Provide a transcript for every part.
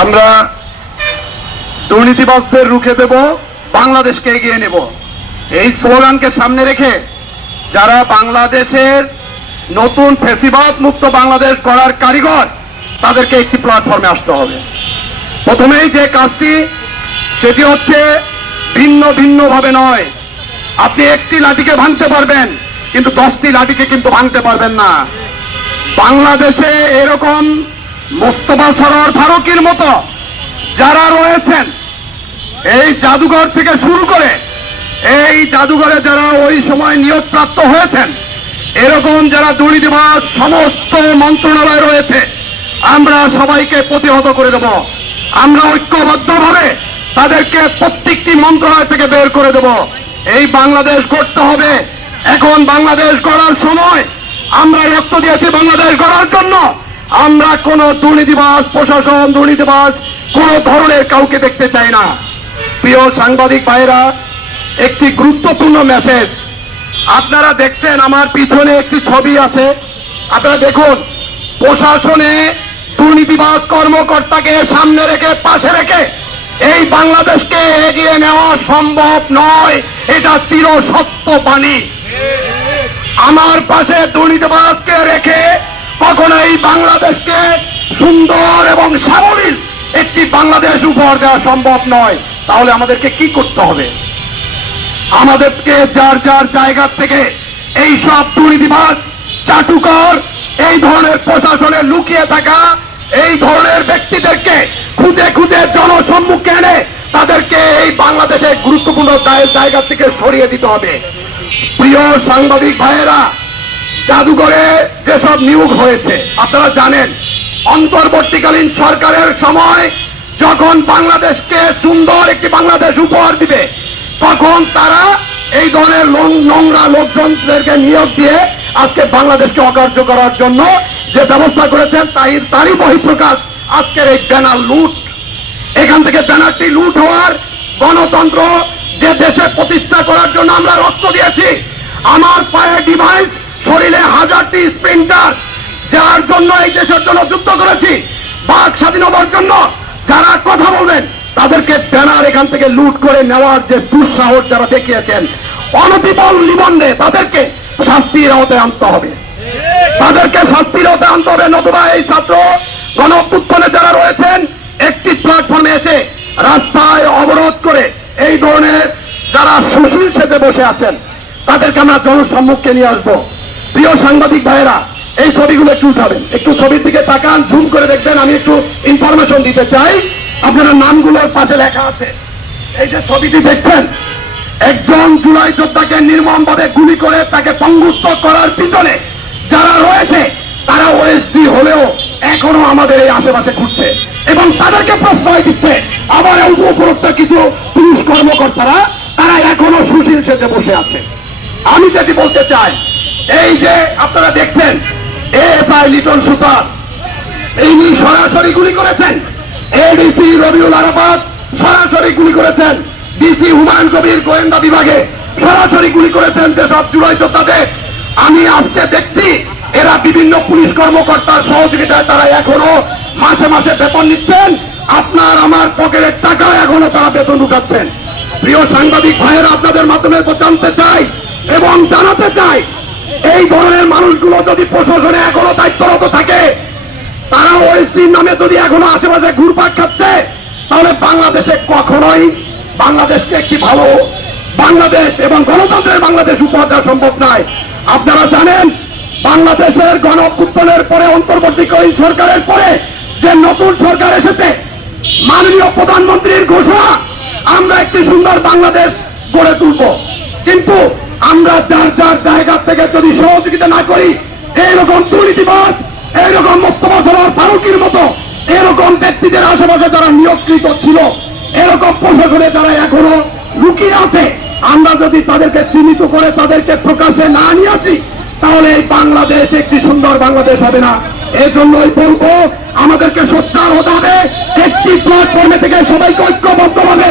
আমরা দুর্নীতিবাজদের রুখে দেব, বাংলাদেশকে এগিয়ে নেব, এই স্লোগানকে সামনে রেখে যারা বাংলাদেশের নতুন ফ্যাসিবাদ মুক্ত বাংলাদেশ গড়ার কারিগর, তাদেরকে একটি প্ল্যাটফর্মে আসতে হবে। প্রথমেই যে কাজটি, সেটি হচ্ছে ভিন্ন ভিন্ন ভাবে নয়। আপনি একটি লাঠিকে ভাঙতে পারবেন, কিন্তু 10টি লাঠিকে কিন্তু ভাঙতে পারবেন না। বাংলাদেশে এরকম মোস্তফা সরোয়ার ফারুকীর মতো যারা রয়েছেন, এই জাদুঘর থেকে শুরু করে এই জাদুঘরে যারা ওই সময় নিয়োগপ্রাপ্ত হয়েছেন, এরকম যারা দুর্নীতিবাজ সমস্ত মন্ত্রণালয় রয়েছে, আমরা সবাইকে প্রতিহত করে দেব। আমরা ঐক্যবদ্ধভাবে তাদেরকে প্রত্যেকটি মন্ত্রণালয় থেকে বের করে দেব। এই বাংলাদেশ গড়তে হবে। এখন বাংলাদেশ গড়ার সময়। আমরা রক্ত দিয়েছি বাংলাদেশ গড়ার জন্য। আমরা কোন দুর্নীতিবাজ প্রশাসন, দুর্নীতিবাজ কোন ধরনের কাউকে দেখতে চাই না। প্রিয় সাংবাদিক ভাইরা, একটি গুরুত্বপূর্ণ মেসেজ। আপনারা দেখছেন আমার পিছনে একটি ছবি আছে, আপনারা দেখুন। প্রশাসনে দুর্নীতিবাজ কর্মকর্তাকে সামনে রেখে, পাশে রেখে এই বাংলাদেশকে এগিয়ে নেওয়া সম্ভব নয়। এটা চিরসত্য বাণী। আমার পাশে দুর্নীতিবাজকে রেখে কখনো এই বাংলাদেশকে সুন্দর এবং সাবলীল একটি বাংলাদেশ উপহার দেওয়া সম্ভব নয়। তাহলে আমাদেরকে কি করতে হবে? আমাদেরকে যার যার জায়গা থেকে এই সব দুর্নীতিবাজ, চাটুকর, এই ধরনের প্রশাসনে লুকিয়ে থাকা এই ধরনের ব্যক্তিদেরকে খুঁজে খুঁজে জনসম্মুখে এনে তাদেরকে এই বাংলাদেশের গুরুত্বপূর্ণ জায়গা থেকে সরিয়ে দিতে হবে। প্রিয় সাংবাদিক ভাইয়েরা, জাদুঘরে যেসব নিয়োগ হয়েছে আপনারা জানেন, অন্তর্বর্তীকালীন সরকারের সময় যখন বাংলাদেশকে সুন্দর একটি বাংলাদেশ উপহার দিবে, তখন তারা এই ধরনের নোংরা লোকজনদেরকে নিয়োগ দিয়ে আজকে বাংলাদেশকে অকার্য করার জন্য যে ব্যবস্থা করেছেন, তারই বহিঃপ্রকাশ আজকের এই ব্যানার লুট। এখান থেকে ব্যানারটি লুট হওয়ার, গণতন্ত্র যে দেশে প্রতিষ্ঠা করার জন্য আমরা রক্ত দিয়েছি, আমার পায়ে ডিভাইস, শরীরে 1000টি স্প্রিন্টার, যার জন্য এই দেশের জন্য যুদ্ধ করেছি, বাক স্বাধীনতার জন্য যারা কথা বলবেন, তাদেরকে ব্যানার এখান থেকে লুট করে নেওয়ার যে দুঃসাহস যারা দেখিয়েছেন, অনতিপল নিবন্ধে তাদেরকে শাস্তির আওতায় আনতে হবে। তাদেরকে শাস্তির আওতায় আনতে হবে, নতুবা এই ছাত্র গণঅভ্যুত্থানে যারা রয়েছেন একটি প্ল্যাটফর্মে এসে রাস্তায় অবরোধ করে এই ধরনের যারা সুশীল সেজে বসে আছেন, তাদেরকে আমরা জনসম্মুখে নিয়ে আসবো। প্রিয় সাংবাদিক ভাইয়েরা, এই ছবিগুলো একটু উঠাবেন, একটু ছবির দিকে তাকান, ঝুম করে দেখবেন। আমি একটু ইনফরমেশন দিতে চাই। আপনারা নামগুলোর পাশে লেখা আছে। এই যে ছবিটি দেখছেন, একজন জুলাই যোদ্ধাকে নির্মমভাবে গুলি করে তাকে পঙ্গুত্ব করার পিছনে যারা রয়েছে, তারা ওএসডি হলেও এখনো আমাদের এই আশেপাশে ঘুরছে এবং তাদেরকে প্রশ্রয় দিচ্ছে। আবার উপরোক্ত কিছু পুলিশ কর্মকর্তারা, তারা এখনো সুশীল সেজে বসে আছে। আমি যেটি বলতে চাই, এই যে আপনারা দেখছেন এএসআই লিটন সুতার, ইনি সরাসরি গুলি করেছেন। এডিসি রবিউল আরাফাত সরাসরি গুলি করেছেন। ডিসি হুমায়ুন কবির গোয়েন্দা বিভাগে সরাসরি গুলি করেছেন যেসব জুলাই যোদ্ধাদের। আমি আজকে দেখছি এরা বিভিন্ন পুলিশ কর্মকর্তার সহযোগিতায় তারা এখনো মাসে মাসে বেতন নিচ্ছেন। আপনার আমার পকেটের টাকা এখনো তারা বেতন ঢুকাচ্ছেন। প্রিয় সাংবাদিক ভাইয়েরা, আপনাদের মাধ্যমে জানতে চাই এবং জানাতে চাই, এই ধরনের মানুষগুলো যদি প্রশাসনে এখনো দায়িত্বরত থাকে, তারা ওএসডির নামে যদি এখনো আশেপাশে ঘুরপাক খাচ্ছে, তাহলে বাংলাদেশে কখনোই বাংলাদেশকে একটি ভালো বাংলাদেশ এবং গণতন্ত্রের বাংলাদেশ উপহার দেওয়া সম্ভব নয়। আপনারা জানেন, বাংলাদেশের গণঅভ্যুত্থানের পরে, অন্তর্বর্তীকালীন সরকারের পরে যে নতুন সরকার এসেছে, মাননীয় প্রধানমন্ত্রীর ঘোষণা, আমরা একটি সুন্দর বাংলাদেশ গড়ে তুলব। কিন্তু আমরা যার যার জায়গা থেকে যদি সহযোগিতা না করি, এইরকম দুর্নীতিবাজ, এইরকম মোস্তফা সরোয়ার ফারুকীর মতো এরকম ব্যক্তিদের আশেপাশে যারা নিয়োগকৃত ছিল, এরকম প্রশাসনে যারা এখনো লুকিয়ে আছে, আমরা যদি তাদেরকে চিহ্নিত করে তাদেরকে প্রকাশে না নিয়ে আসি, তাহলে এই বাংলাদেশ একটি সুন্দর বাংলাদেশ হবে না। এজন্যই বলবো, আমাদেরকে সোচ্চার হতে হবে। একটি প্ল্যাটফর্মে থেকে সবাইকে ঐক্যবদ্ধভাবে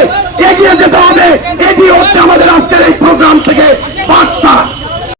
এগিয়ে যেতে হবে। এটি হচ্ছে আমাদের আজকের এই প্রোগ্রাম থেকে বার্তা।